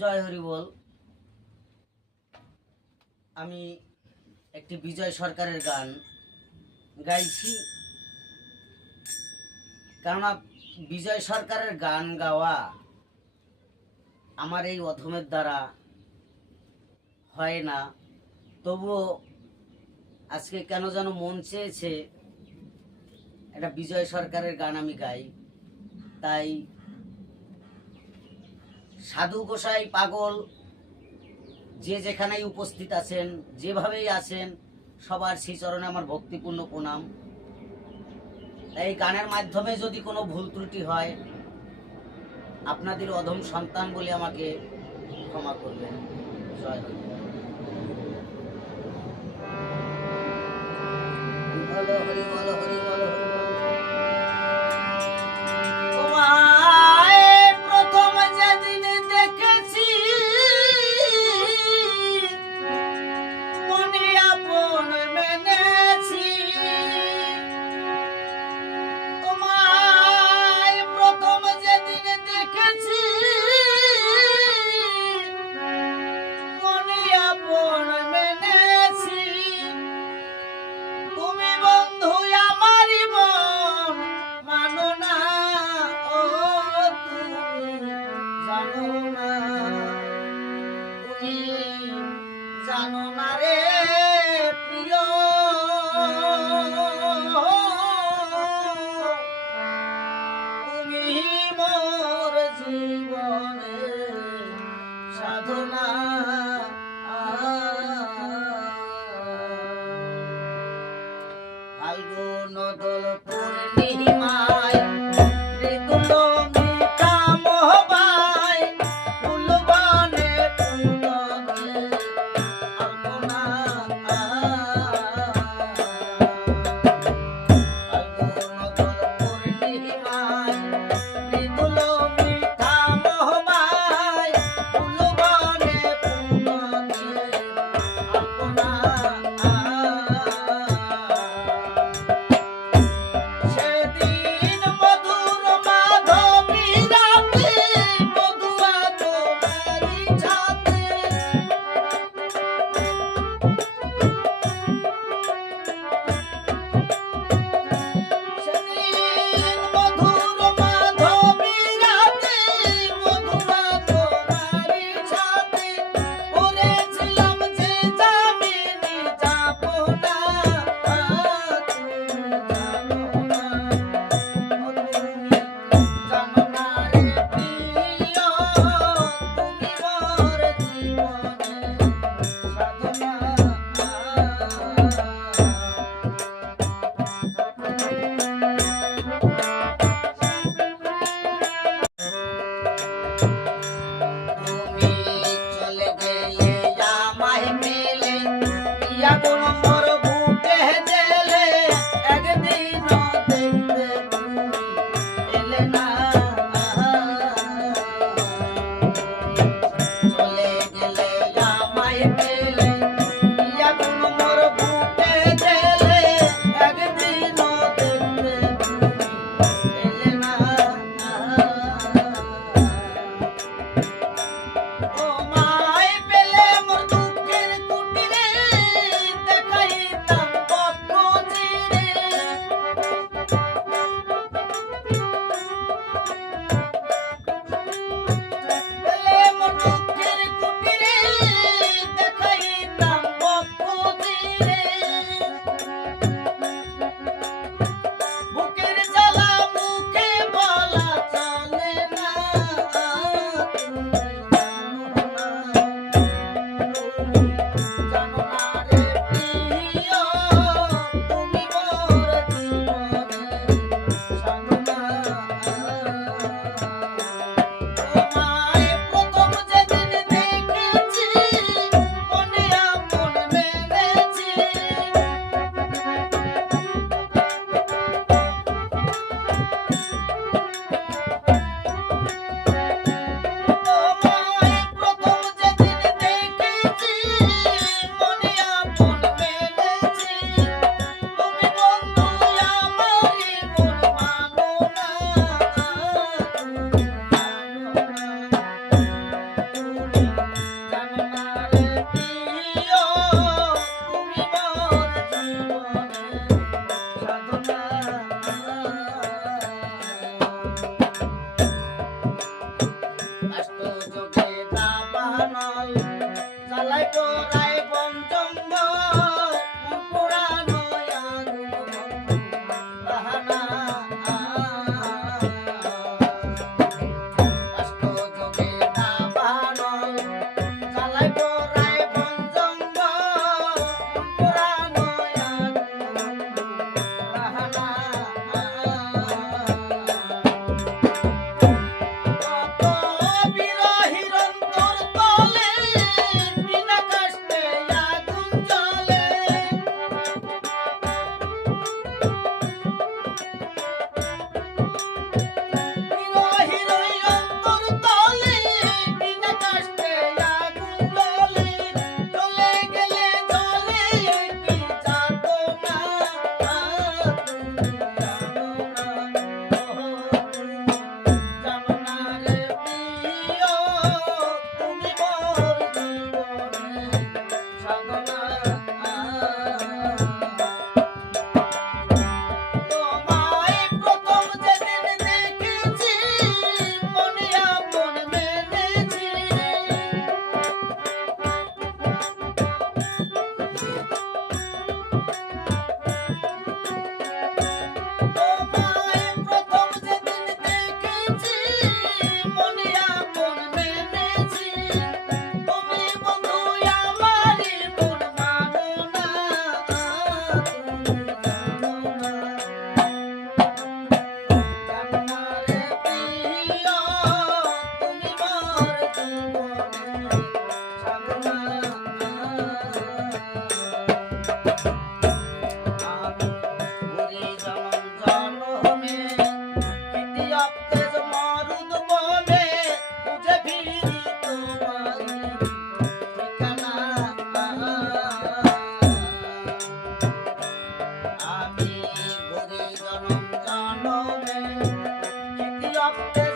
জয় হরি বল। আমি একটি বিজয় সরকারের গান গাইছি। কেননা বিজয় সরকারের গান গাওয়া আমার এই অধমের দ্বারা হয় না। তবুও আজকে কেন যেন মন চেয়েছে, একটা বিজয় সরকারের গান আমি গাই। তাই সাধু গোসাই পাগল, যে যেখানেই উপস্থিত আছেন, যেভাবেই আছেন, সবার সেই শ্রীচরণে আমার ভক্তিপূর্ণ প্রণাম। এই গানের মাধ্যমে যদি কোনো ভুল ত্রুটি হয়, আপনাদের অধম সন্তান বলে আমাকে ক্ষমা করবেন। জয় হরি হরি হরি জানো না রে প্রিয়। তুমি মোর সাধনা you. up.